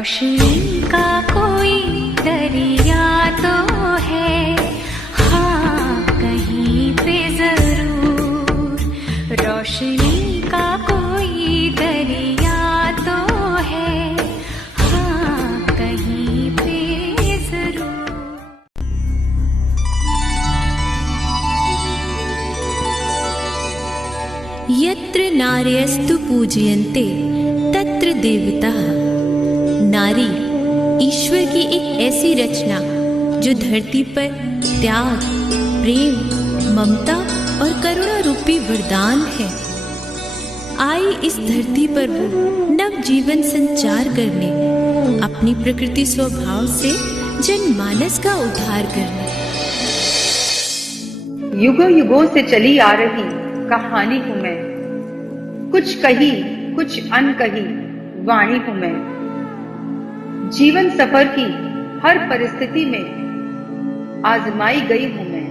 रोशनी का कोई दरिया तो है, हाँ कहीं पे जरूर। रोशनी का कोई दरिया तो है, हाँ कहीं पे जरूर। यत्र नार्यस्तु पूजयन्ते तत्र देवताः। नारी ईश्वर की एक ऐसी रचना जो धरती पर त्याग, प्रेम, ममता और करुणा रूपी वरदान है। आई इस धरती पर वो नव जीवन संचार करने, अपनी प्रकृति स्वभाव से जनमानस का उद्धार करने। युगों युगों से चली आ रही कहानी हूँ मैं, कुछ कही कुछ अनकही वाणी हूँ मैं। जीवन सफर की हर परिस्थिति में आजमाई गई हूँ मैं।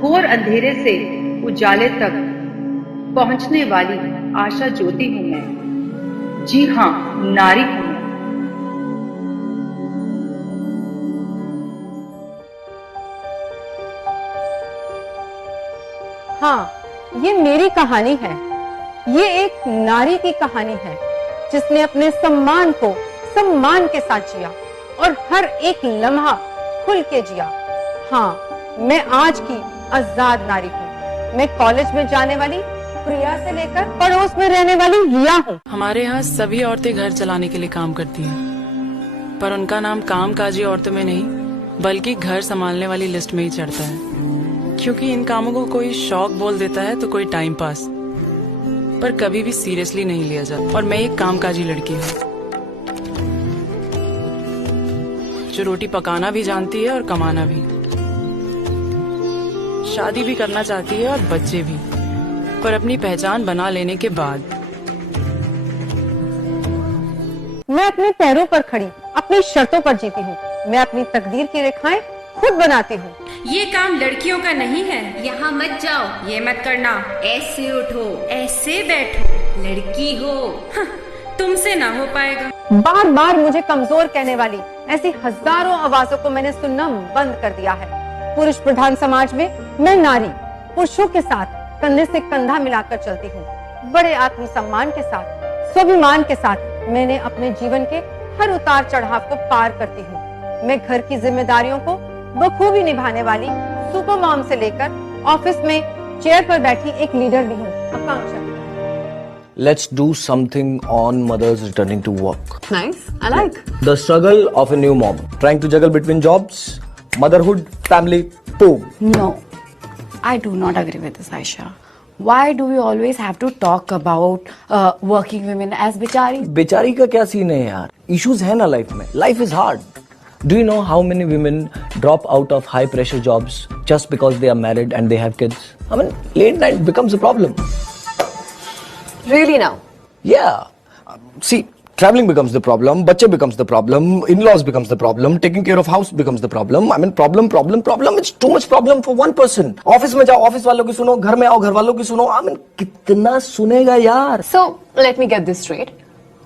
घोर अंधेरे से उजाले तक पहुंचने वाली आशा ज्योति हूँ मैं। जी हाँ, नारी हूँ मैं। हाँ, ये मेरी कहानी है। ये एक नारी की कहानी है जिसने अपने सम्मान को सम्मान के साथ जिया और हर एक लम्हा खुल के जिया। हाँ, मैं आज की आजाद नारी हूँ। मैं कॉलेज में जाने वाली प्रिया से लेकर पड़ोस में रहने वाली रिया हूँ। हमारे यहाँ सभी औरतें घर चलाने के लिए काम करती हैं, पर उनका नाम कामकाजी औरतों में नहीं बल्कि घर संभालने वाली लिस्ट में ही चढ़ता है। क्योंकि इन कामों को कोई शौक बोल देता है तो कोई टाइम पास, पर कभी भी सीरियसली नहीं लिया जाता। और मैं एक कामकाजी लड़की हूँ जो रोटी पकाना भी जानती है और कमाना भी, शादी भी करना चाहती है और बच्चे भी, पर अपनी पहचान बना लेने के बाद। मैं अपने पैरों पर खड़ी अपनी शर्तों पर जीती हूँ। मैं अपनी तकदीर की रेखाएं खुद बनाती हूँ। ये काम लड़कियों का नहीं है। यहाँ मत जाओ, ये मत करना, ऐसे उठो, ऐसे बैठो, लड़की हो, तुमसे ना हो पाएगा। बार बार मुझे कमजोर कहने वाली ऐसी हजारों आवाजों को मैंने सुनना बंद कर दिया है। पुरुष प्रधान समाज में मैं नारी पुरुषों के साथ कंधे से कंधा मिलाकर चलती हूँ। बड़े आत्मसम्मान के साथ, स्वाभिमान के साथ मैंने अपने जीवन के हर उतार चढ़ाव को पार करती हूँ। मैं घर की जिम्मेदारियों को बखूबी निभाने वाली सुपर मॉम से लेकर ऑफिस में चेयर पर बैठी एक लीडर भी हूँ। आकांक्षा। Let's do something on mothers returning to work. Nice, I like. The struggle of a new mom, trying to juggle between jobs, motherhood, family, boom. No, I do not agree with this, Aisha. Why do we always have to talk about working women as बिचारी? बेचारी का क्या scene है यार? Issues है ना life में. Life is hard. Do you know how many women drop out of high pressure jobs just because they are married and they have kids? I mean, late night becomes a problem. Really now? Yeah. See, traveling becomes the problem, बच्चे becomes the problem, in-laws becomes the problem, taking care of house becomes the problem. I mean, problem. It's too much problem for one person. Office में जाओ, office वालों की सुनो, घर में आओ, घर वालों की सुनो. I mean, कितना सुनेगा यार? So, let me get this straight.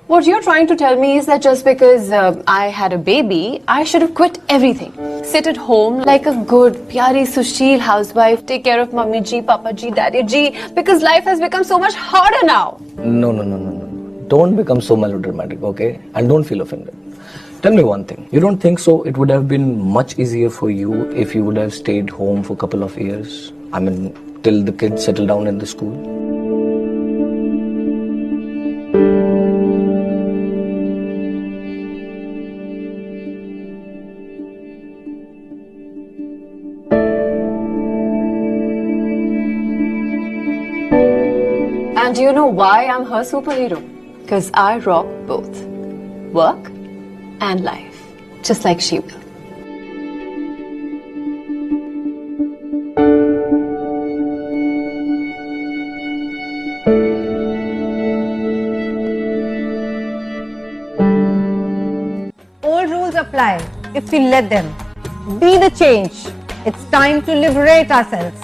What you're trying to tell me is that just because I had a baby, I should have quit everything. Sit at home like a good, pyari, sushil housewife, take care of mummy ji, papa ji, daddy ji, because life has become so much harder now. No. Don't become so melodramatic, okay? And don't feel offended. Tell me one thing. You don't think so it would have been much easier for you if you would have stayed home for a couple of years? I mean, till the kids settle down in the school? And do you know why I'm her superhero? Because I rock both work and life, just like she will. Old rules apply if we let them. Be the change. It's time to liberate ourselves.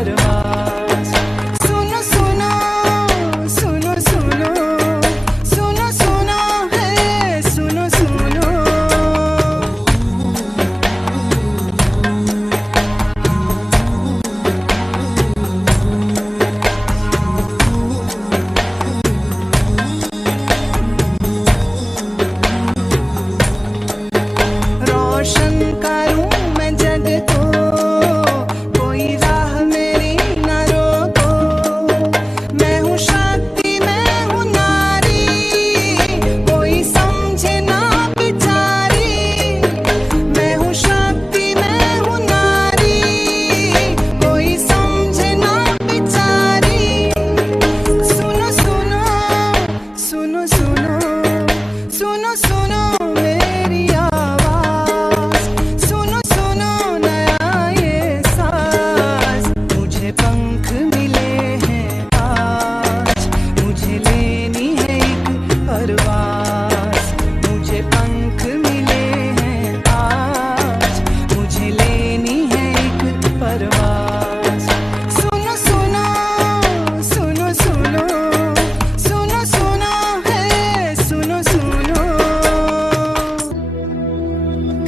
परवास। सुनो सुनो सुनो सुनो सुनो सुनो है सुनो सुनो। रोशन करूं मैं जग को, कोई राह मेरी न रोको। मैं हूँ शक्ति मैं हूँ नारी, कोई समझे ना बिचारी। मैं हूँ शक्ति मैं हूँ नारी, कोई समझे ना बिचारी। सुनो सुनो सुनो सुनो सुनो सुनो मेरी आवाज। सुनो सुनो नया ये साज। मुझे पंख मिले हैं आज, मुझे लेनी है एक परवास। मुझे पंख मिले हैं आज, मुझे लेनी है एक परवास। सुनो सुनो सुनो सुनो सुनो सुनो है सुनो सुनो।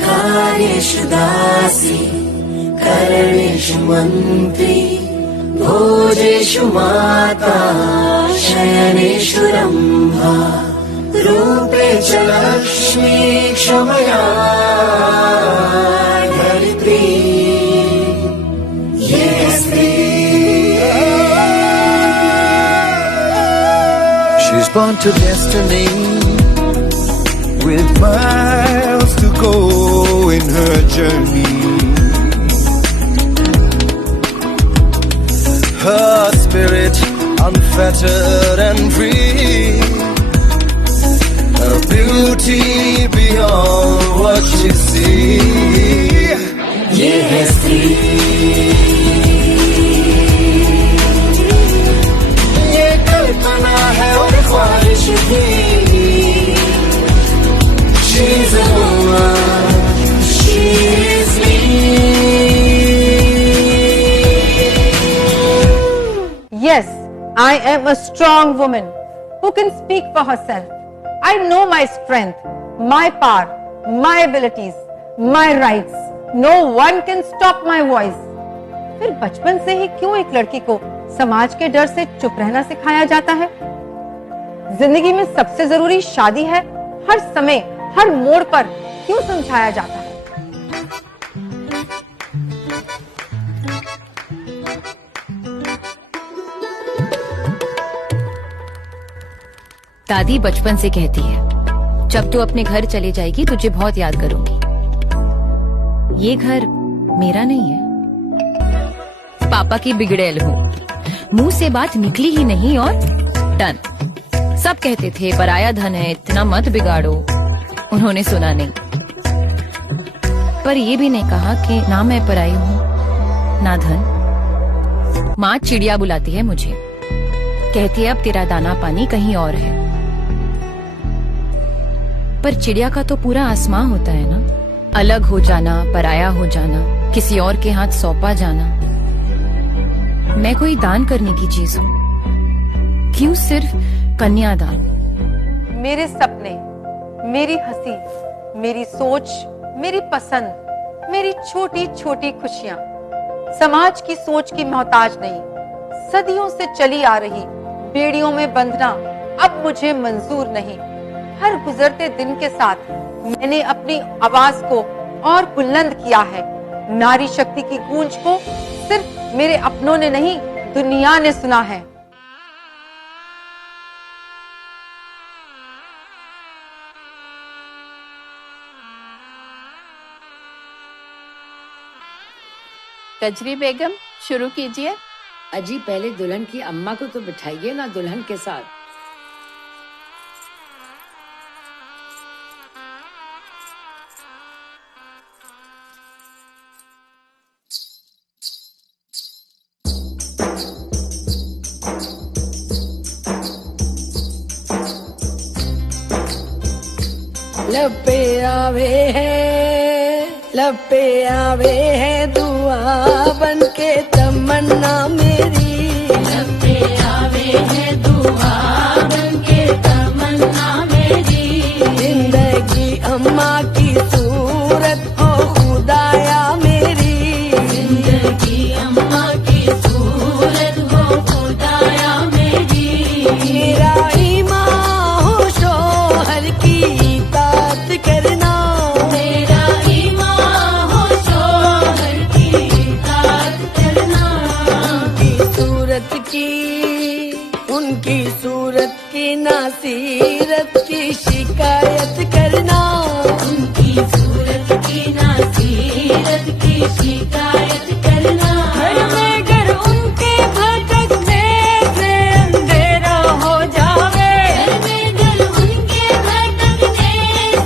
कार्येषु दासी करणेषु मन्त्री, भोजेषु माता शयनेषु रम्भा। रूपे च लक्ष्मी क्षमया धरित्री, ये है स्त्री। She's born to destiny, with miles to go in her journey. Her spirit unfettered and free, her beauty beyond what she sees. ये है स्त्री। ये कल्पना है और ख्वाहिश तेरी। She's a woman, she's me. Yes, I am a strong woman who can speak for herself. I know my strength, my power, my abilities, my rights. No one can stop my voice. फिर बचपन से ही क्यों एक लड़की को समाज के डर से चुप रहना सिखाया जाता है? जिंदगी में सबसे जरूरी शादी है, हर समय हर मोड़ पर क्यों समझाया जाता है? दादी बचपन से कहती है, जब तू अपने घर चली जाएगी तुझे बहुत याद करूंगी। ये घर मेरा नहीं है, पापा की बिगड़ैल हूँ। मुंह से बात निकली ही नहीं और डन। सब कहते थे पराया धन है, इतना मत बिगाड़ो। उन्होंने सुना नहीं, पर ये भी नहीं कहा कि ना मैं पराई हूँ ना धन। माँ चिड़िया बुलाती है मुझे, कहती है अब तेरा दाना पानी कहीं और है। पर चिड़िया का तो पूरा आसमां होता है ना, अलग हो जाना, पराया हो जाना, किसी और के हाथ सौंपा जाना। मैं कोई दान करने की चीज हूँ, क्यों सिर्फ कन्यादान? मेरे सपने, मेरी हंसी, मेरी सोच, मेरी पसंद, मेरी छोटी छोटी खुशियां समाज की सोच की मोहताज नहीं, सदियों से चली आ रही बेड़ियों में बंधना अब मुझे मंजूर नहीं। हर गुजरते दिन के साथ मैंने अपनी आवाज को और बुलंद किया है। नारी शक्ति की गूंज को सिर्फ मेरे अपनों ने नहीं, दुनिया ने सुना है। कजरी बेगम शुरू कीजिए। अजी पहले दुल्हन की अम्मा को तो बिठाइए ना दुल्हन के साथ। लपे आवे है दुआ बन के तमन्ना सीरत की शिकायत करना, उनकी सूरत की ना सीरत की शिकायत करना। घर में घर उनके भटकने से अंधेरा हो जावे, घर में घर उनके भटकने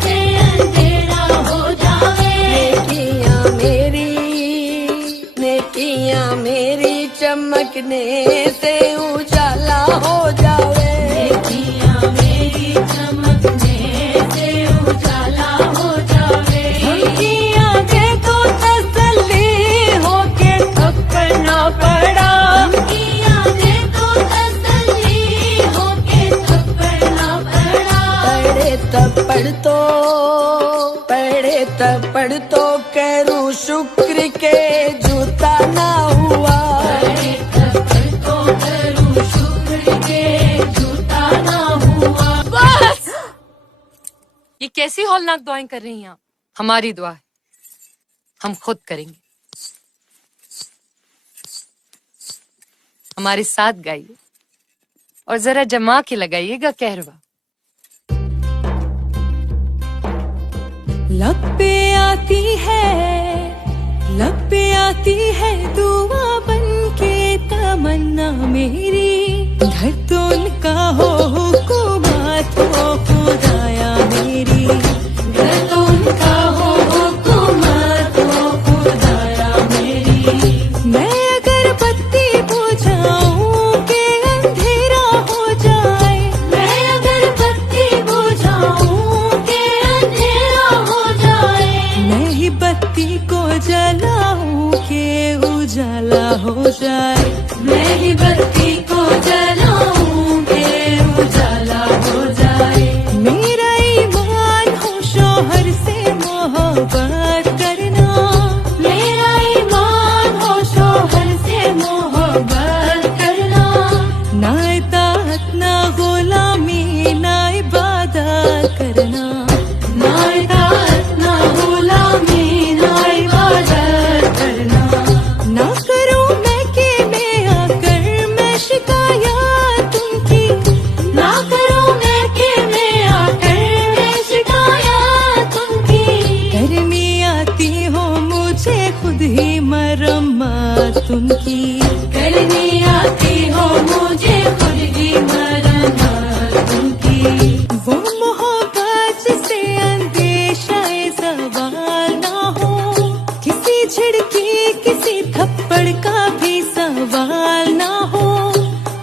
से अंधेरा हो जावे। नेकियां मेरी चमकने से उजाला हो जावे, नेकियां मेरी चमकने से उजाला हो जावे। उनकी आंखें तो तसल्ली होके थप्पड़ ना पड़ा, उनकी आंखें तो तसल्ली होके थप्पड़ ना पड़ा। पड़े तो करूं शुक्र के जूता ना हुआ, पड़े तो करूं शुक्र के जूता ना हुआ। बस! ये कैसी हौलनाक दुआएं कर रही हैं आप? हमारी दुआ है, हम खुद करेंगे। हमारे साथ गाइए और जरा जमा के लगाइएगा कहरवा। लब पे आती है दुआ बन के तमन्ना मेरी, घर तो उनका हो हुकूमत हो खुदाया मेरी, घर तो उनका हो हुकूमत हो खुदाया मेरी। मैं अगर बत्ती बुझाऊं के अंधेरा हो जाए, मैं अगर बत्ती बुझाऊं के अंधेरा हो जाए, मैं ही बत्ती को जलाऊं के उजाला हो जाए, मैं ही बत्ती को जलाऊं के उजाला हो जाए। मेरा ईमान हो शौहर से मोहब्बत करना, मेरा ईमान हो शौहर से मोहब्बत करना। ना इताअत ना गुलामी ना इबादत करना, ना इताअत ना गुलामी ना इबादत करना। ना करूं मैं कि मैं आकर मैं शिकायत उनकी, ना करूं मैं कि मैं आकर मैं शिकायत उनकी। करनी आती हो मुझे खुद ही मरम्मत उनकी, करनी आती हो मुझे खुद ही मरम्मत उनकी। वो मोहब्बत जिसे अंदेशाए सवाल ना हो, किसी झिड़की किसी थप्पड़ का भी सवाल ना हो।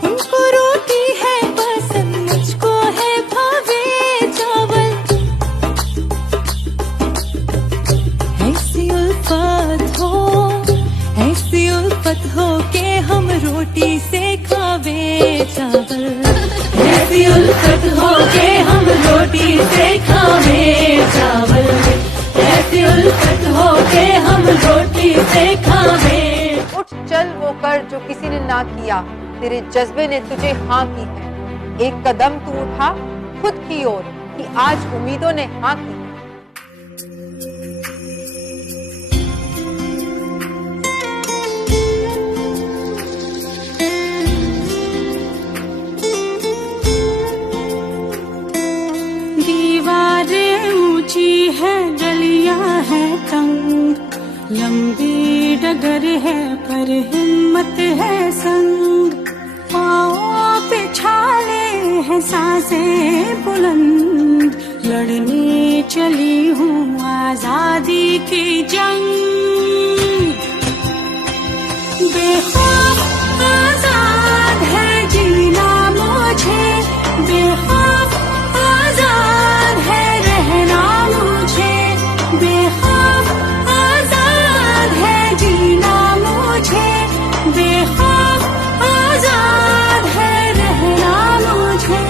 उनको रोटी है पसंद, मुझको है भावे चावल। ऐसी उल्फत हो के हम रोटी से खावे चावल, ऐसी उल्फत हो के हम रोटी से खावे चावल, ऐसी उल्फत हो के हम रोटी से खावे। उठ चल वो कर जो किसी ने ना किया, तेरे जज्बे ने तुझे हाँ की है। एक कदम तू उठा खुद की ओर कि आज उम्मीदों ने हाँ की। दीवारें ऊंची है गलियां है तंग, लंबी डगर है पर हिम्मत है संग। पाँवों पे छाले हैं सांसें बुलंद, लड़ने चली हूँ आजादी की जंग। बेखौफ आजाद है जीना मुझे, बेखौफ आजाद है रहना मुझे, बेखौफ आजाद है जीना मुझे, बेखौफ आजाद है रहना मुझे।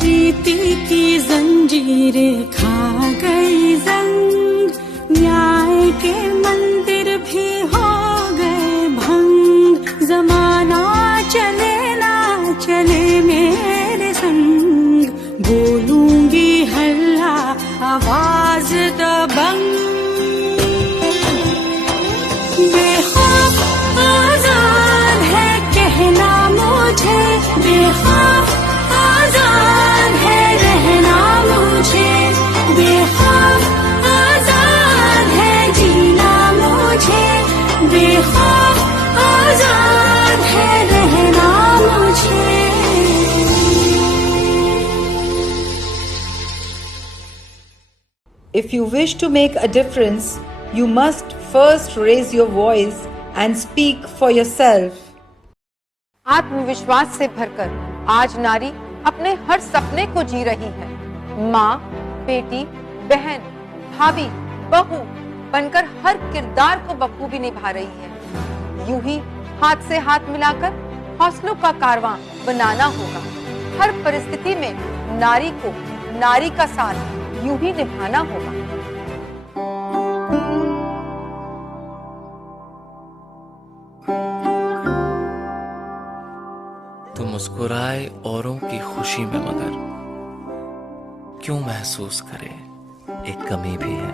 रीति की जंजीरें खा गई जंग, न्याय के मंदिर भी हो गए भंग। जमाना चले ना चले मेरे संग, बोलूंगी हल्ला आवाज दबंग। बेखौफ आजाद If you wish to make a difference, you must first raise your voice and speak for yourself. आत्मविश्वास से भरकर आज नारी अपने हर सपने को जी रही है। माँ, बेटी, बहन, भाभी, बहू बनकर हर किरदार को बखूबी निभा रही है। यूं ही हाथ से हाथ मिलाकर हौसलों का कारवां बनाना होगा। हर परिस्थिति में नारी को नारी का साथ यूं ही निभाना होगा। तो मुस्कुराए औरों की खुशी में मगर क्यों महसूस करे एक कमी भी है।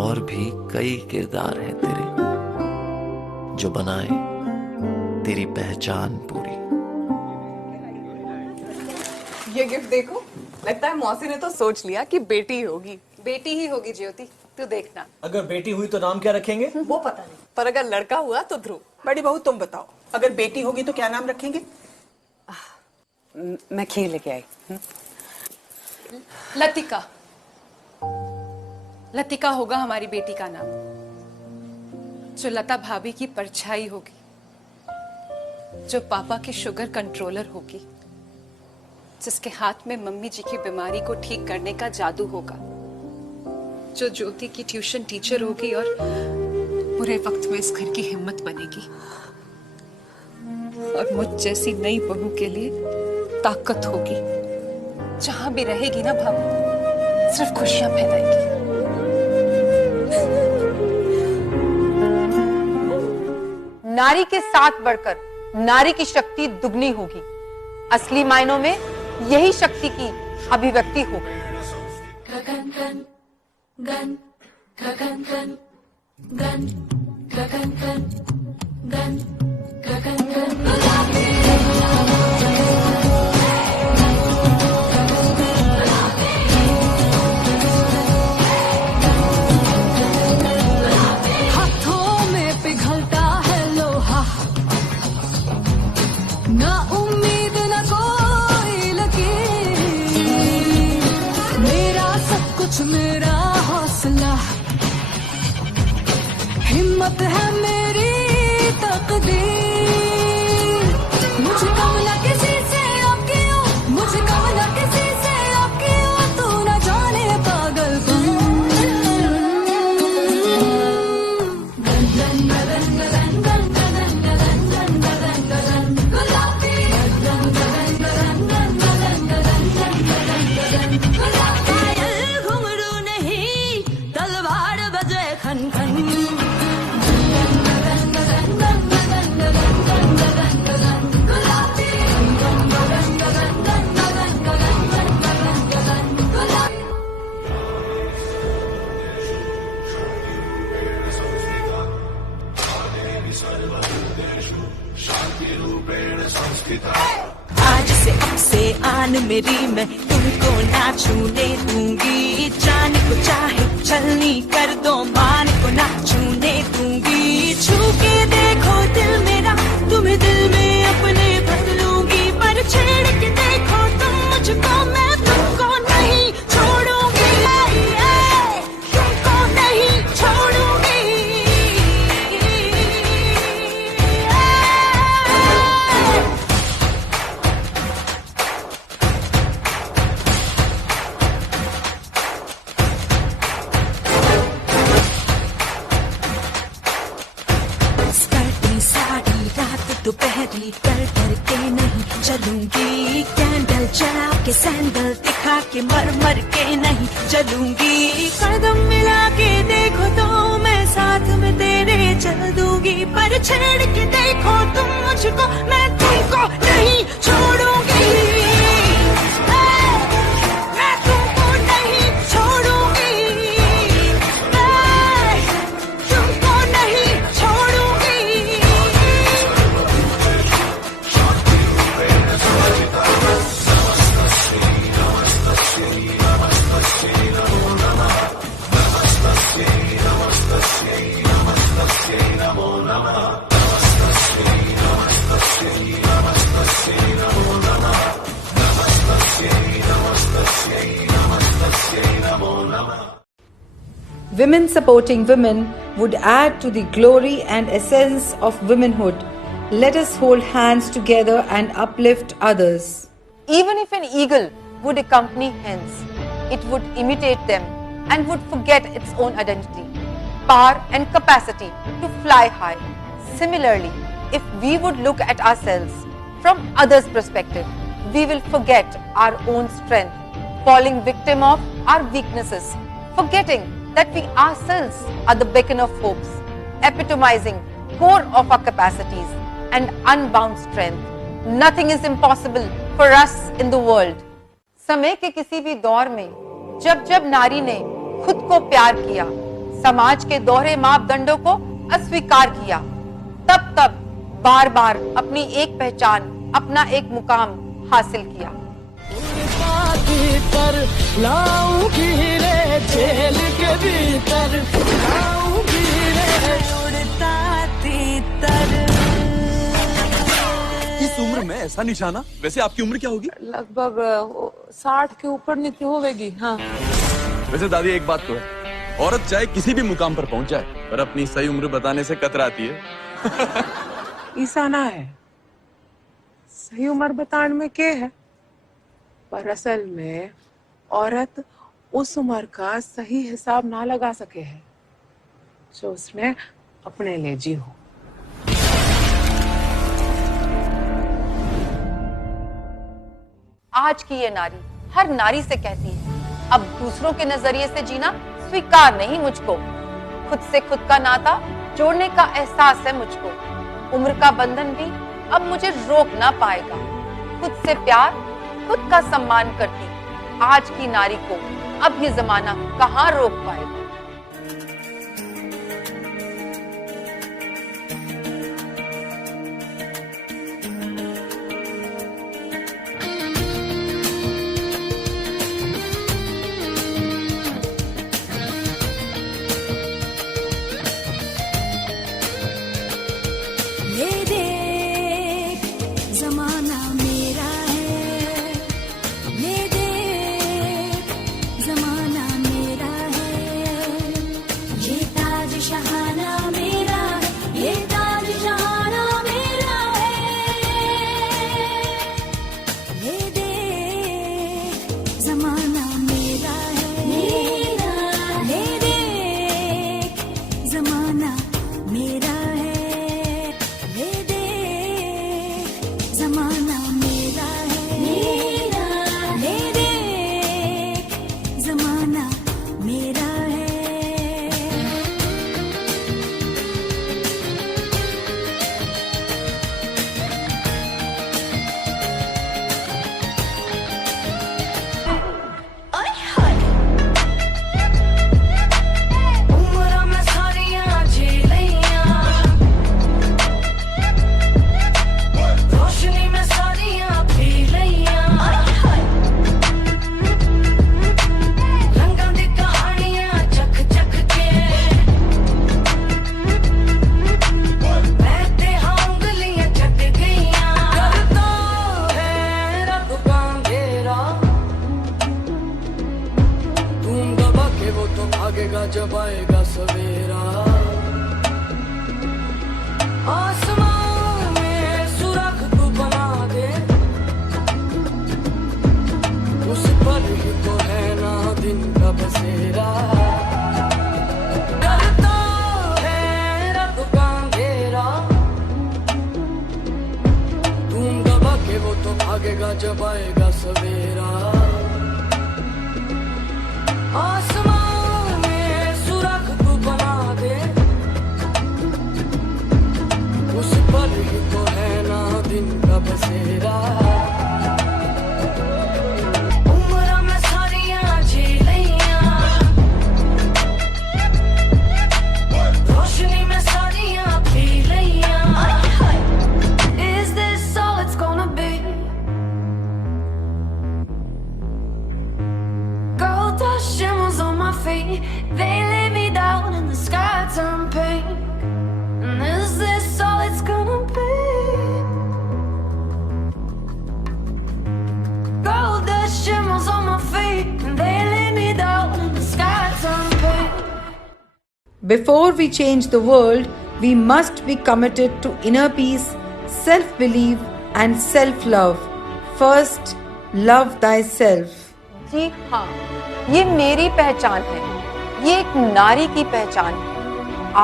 और भी कई किरदार हैं तेरे जो बनाए तेरी पहचान पूरी। ये गिफ्ट देखो, लगता है मौसी ने तो सोच लिया कि बेटी होगी। बेटी ही होगी ज्योति, तू देखना। अगर बेटी हुई तो नाम क्या रखेंगे? वो पता नहीं, पर अगर लड़का हुआ तो ध्रुव। बड़ी बहू तुम बताओ, अगर बेटी होगी तो क्या नाम रखेंगे? मैं खीर लेके आई। लतिका। लतिका होगा हमारी बेटी का नाम, जो लता भाभी की परछाई होगी, जो पापा की शुगर कंट्रोलर होगी, जिसके हाथ में मम्मी जी की बीमारी को ठीक करने का जादू होगा, जो ज्योति की ट्यूशन टीचर होगी और बुरे वक्त में इस घर की हिम्मत बनेगी, और मुझ जैसी नई बहू के लिए ताकत होगी। जहां भी रहेगी ना भाभी, सिर्फ खुशियां फैलाएगी। नारी के साथ बढ़कर नारी की शक्ति दुगनी होगी। असली मायनों में यही शक्ति की अभिव्यक्ति होगी। गगन गन गन गगन गन गन गगन गन गन गगन गन मेरा हौसला हिम्मत है मेरी तकदीर। मुझे कम न किसी से अब क्यों, मुझे कम न किसी से अब क्यों, तू न जाने पागल कौन। गन गन गगन गगन गन गगन गगन गन गगन गगन गुलाबी गन गगन गगन गन गगन गगन गन गगन गगन गुलाबी। आज से आन मेरी मैं तुमको ना छूने दूंगी। जान को चाहे चलनी कर दो, मान को ना छूने दूंगी। छू के देखो दिल मेरा, तुम्हें दिल में अपने बदलूंगी। पर छेड़ के देखो तुम मुझको, मैं तुमको नहीं छोड़ूंगी, तुमको नहीं छोड़ूंगी। दोपहरी कर के नहीं चलूंगी। कैंडल जला के सैंडल दिखा के मर मर के नहीं चलूंगी। कदम मिला के देखो तो मैं साथ में तेरे चल दूंगी। पर छेड़ के देखो तुम मुझको, मैं तुमको नहीं छोड़ूंगी, मैं तुमको नहीं छोड़ूंगी, तुमको नहीं छोड़ूंगी। नमस्तस्यै नमस्तस्यै नमो नमः। नमस्तस्यै नमस्तस्यै नमस्तस्यै नमो नमः। नमस्तस्यै नमस्तस्यै नमस्तस्यै नमो नमः। Women supporting women would add to the glory and essence of womanhood. Let us hold hands together and uplift others. Even if an eagle would accompany hens, it would imitate them and would forget its own identity, power and capacity to fly high. Similarly, if we would look at ourselves from others' perspective, we will forget our own strength, falling victim of our weaknesses, forgetting that we ourselves are the beacon of hopes, epitomizing core of our capacities and unbound strength. Nothing is impossible for us in the world. समय के किसी भी दौर में जब जब नारी ने खुद को प्यार किया, समाज के दोहरे मापदंडों को अस्वीकार किया, तब तब बार बार अपनी एक पहचान, अपना एक मुकाम हासिल किया। इस उम्र में ऐसा निशाना? वैसे आपकी उम्र क्या होगी? लगभग 60 के ऊर नीचे होगी। हाँ। वैसे दादी एक बात तो है, औरत चाहे किसी भी मुकाम पर पहुंच जाए, पर अपनी सही उम्र बताने से कतराती है। ऐसा ना है, सही उम्र बताने में क्या है, पर असल में औरत उस उम्र का सही हिसाब ना लगा सके है जो उसने अपने लिए जी हो। आज की ये नारी हर नारी से कहती है, अब दूसरों के नजरिए से जीना स्वीकार नहीं मुझको, खुद से खुद का नाता जोड़ने का एहसास है मुझको, उम्र का बंधन भी अब मुझे रोक ना पाएगा, खुद से प्यार, खुद का सम्मान करती आज की नारी को अब ये जमाना कहाँ रोक पाएगा। Gold Before we change the world, we must be committed to inner peace, self-belief and self-love. First, love thyself. जी हाँ, ये मेरी पहचान है, ये एक नारी की पहचान है,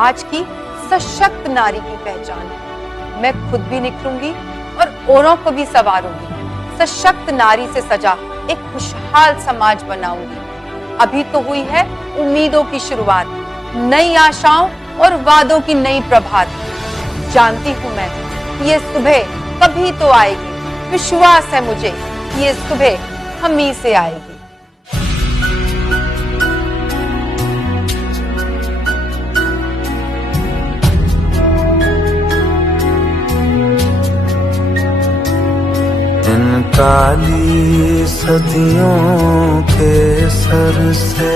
आज की सशक्त नारी की पहचान है। मैं खुद भी निखरूंगी और औरों को भी संवारूंगी, सशक्त नारी से सजा एक खुशहाल समाज बनाऊंगी। अभी तो हुई है उम्मीदों की शुरुआत, नई आशाओं और वादों की नई प्रभात। जानती हूँ मैं ये सुबह कभी तो आएगी, विश्वास है मुझे ये सुबह हम ही से आएगी। काली सदियों के सर से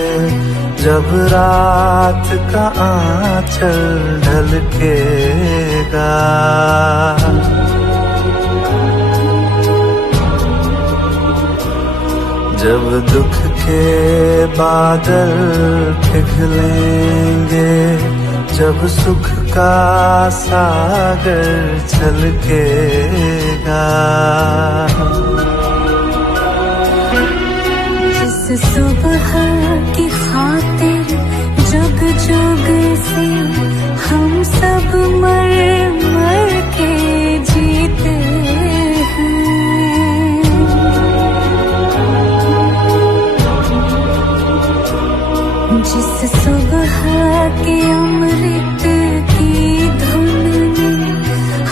जब रात का आंचल ढलकेगा, जब दुख के बादल पिघलेंगे, जब सुख का सागर छलकेगा। जिस सुबह की खातिर जग जग से हम सब मर मर के जीते हैं, जिस सुबह के अमृत की धुन में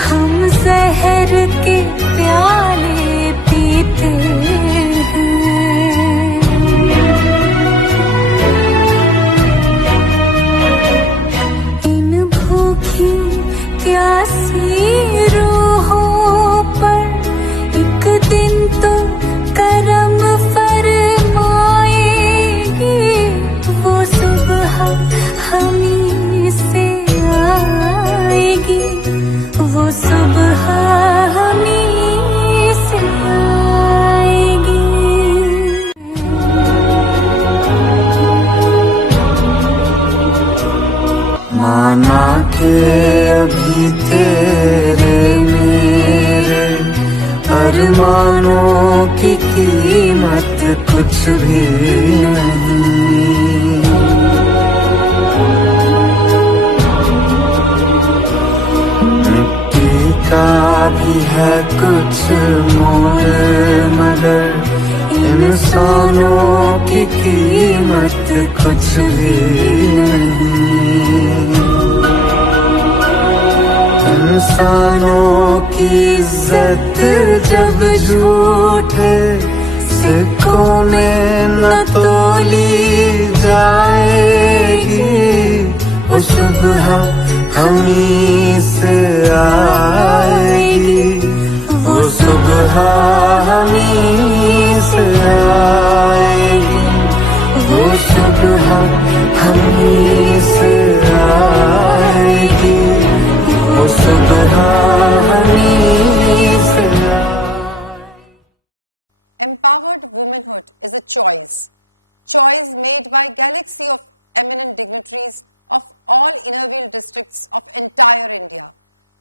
हम जहर के प्याले पीते हैं। इन भूखी प्यासी रूहों पर एक दिन तो करम फरमाएगी, वो सुबह हमी से आएगी, वो सुबह हमी से आएगी। माना के अभी तेरे मेरे अरमानों की कीमत कुछ भी नहीं, मिट्टी का भी है कुछ मोल, मगर इंसानों की कीमत कुछ भी नहीं। इंसानों की इज्जत जब झूठे सिक्कों में न तोली जाएगी, वो सुबह हमी से आएगी, वो सुबह हमी से आएगी, वो सुबह हमी से आएगी, वो सुबह हमी से। Empowered womanhood is a choice made by a galaxy of eminent dignitaries of all innervale districts of entire India.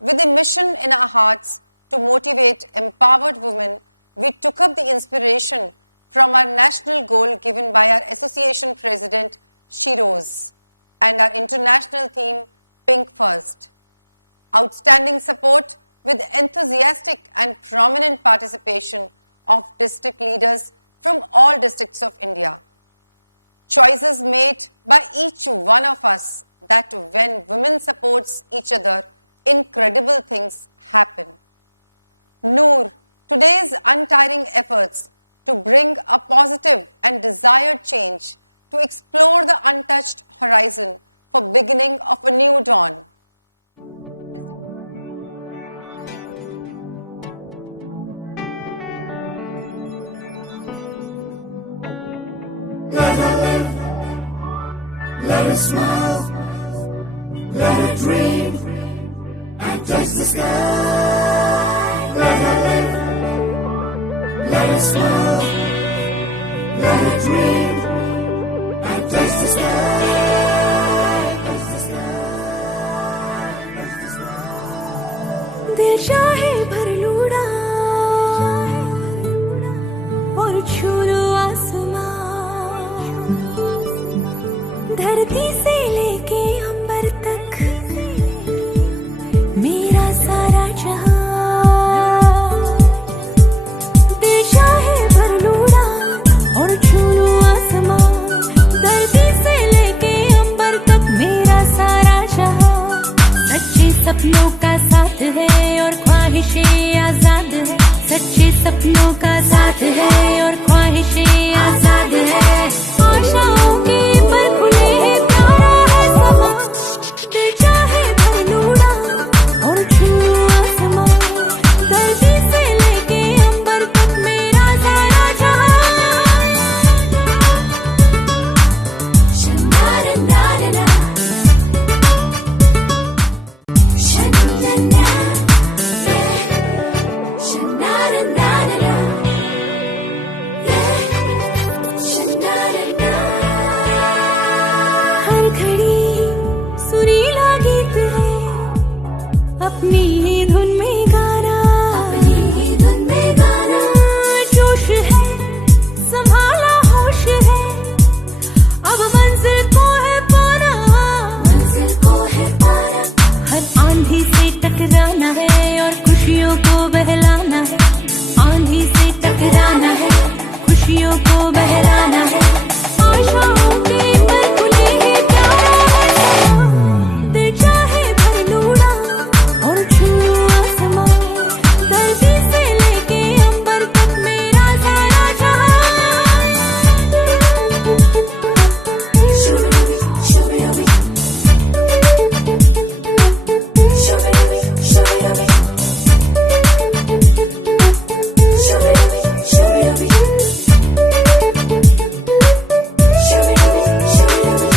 With a mission in our hearts to motivate empowered women, we took up the inspiration from our national goal given by our association president, She Rose, and our international theme, Pink First. Outstanding support with enthusiastic and prominent participation of district leaders from all districts of India. Choices made by each one of us that when women supports each other, incredible things happen. Noor, today's untiring efforts to bring a positive and desired change, to explore the untouched horizon for beginning of a new dawn. Let her live, let her smile, let her dream, and touch the sky. Let her live, let her smile, let her dream, and touch the sky. Touch the धरती से लेके अंबर तक मेरा सारा जहां, दिशा है भर लूड़ा और छू आसमां। धरती से लेके अंबर तक मेरा सारा जहां, सच्चे सपनों का साथ है और ख्वाहिशें आजाद है। सच्चे सपनों का साथ है और ख्वाहिशें आजाद है। आशाओं के पर खुले हैं, प्यारा है समा, दिल चाहे भर लूड़ा और छू आसमां। धरती से लेके अंबर तक मेरा सारा जहां। शनारनारना, शननना, शनारनारना, शनारना। हर घड़ी सुरीला गीत है, अपनी ही धुन में गाना, अपनी ही धुन में गाना। जोश है, संभाला होश है, अब मंजिल को है पाना, मंजिल को है पाना। हर आंधी से टकराना है और खुशियों को बहलाना है। आंधी से टकराना है, खुशियों को बहलाना है। आशाओं के पर खुले हैं, प्यारा है समा, दिल चाहे भर लूड़ा और छू आसमां। धरती से लेके अंबर तक मेरा सारा जहां। शुबिरबी, शुबिरबी, शुबिरबी, शुबिरबी, शुबिरबी, शुबिरबी, शुबिरबी, शुबिरबी।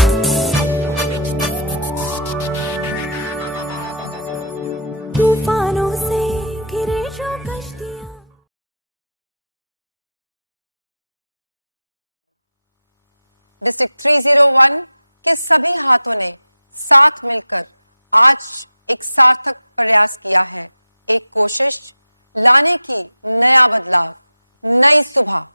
तूफानों से घिरे जो कश्तियां। डिस्ट्रिक्ट 301 के सभी हाथों ने साथ मिलकर आज एक सार्थक प्रयास किया है, एक कोशिश लाने की, नया बदलाव, नई सुबह।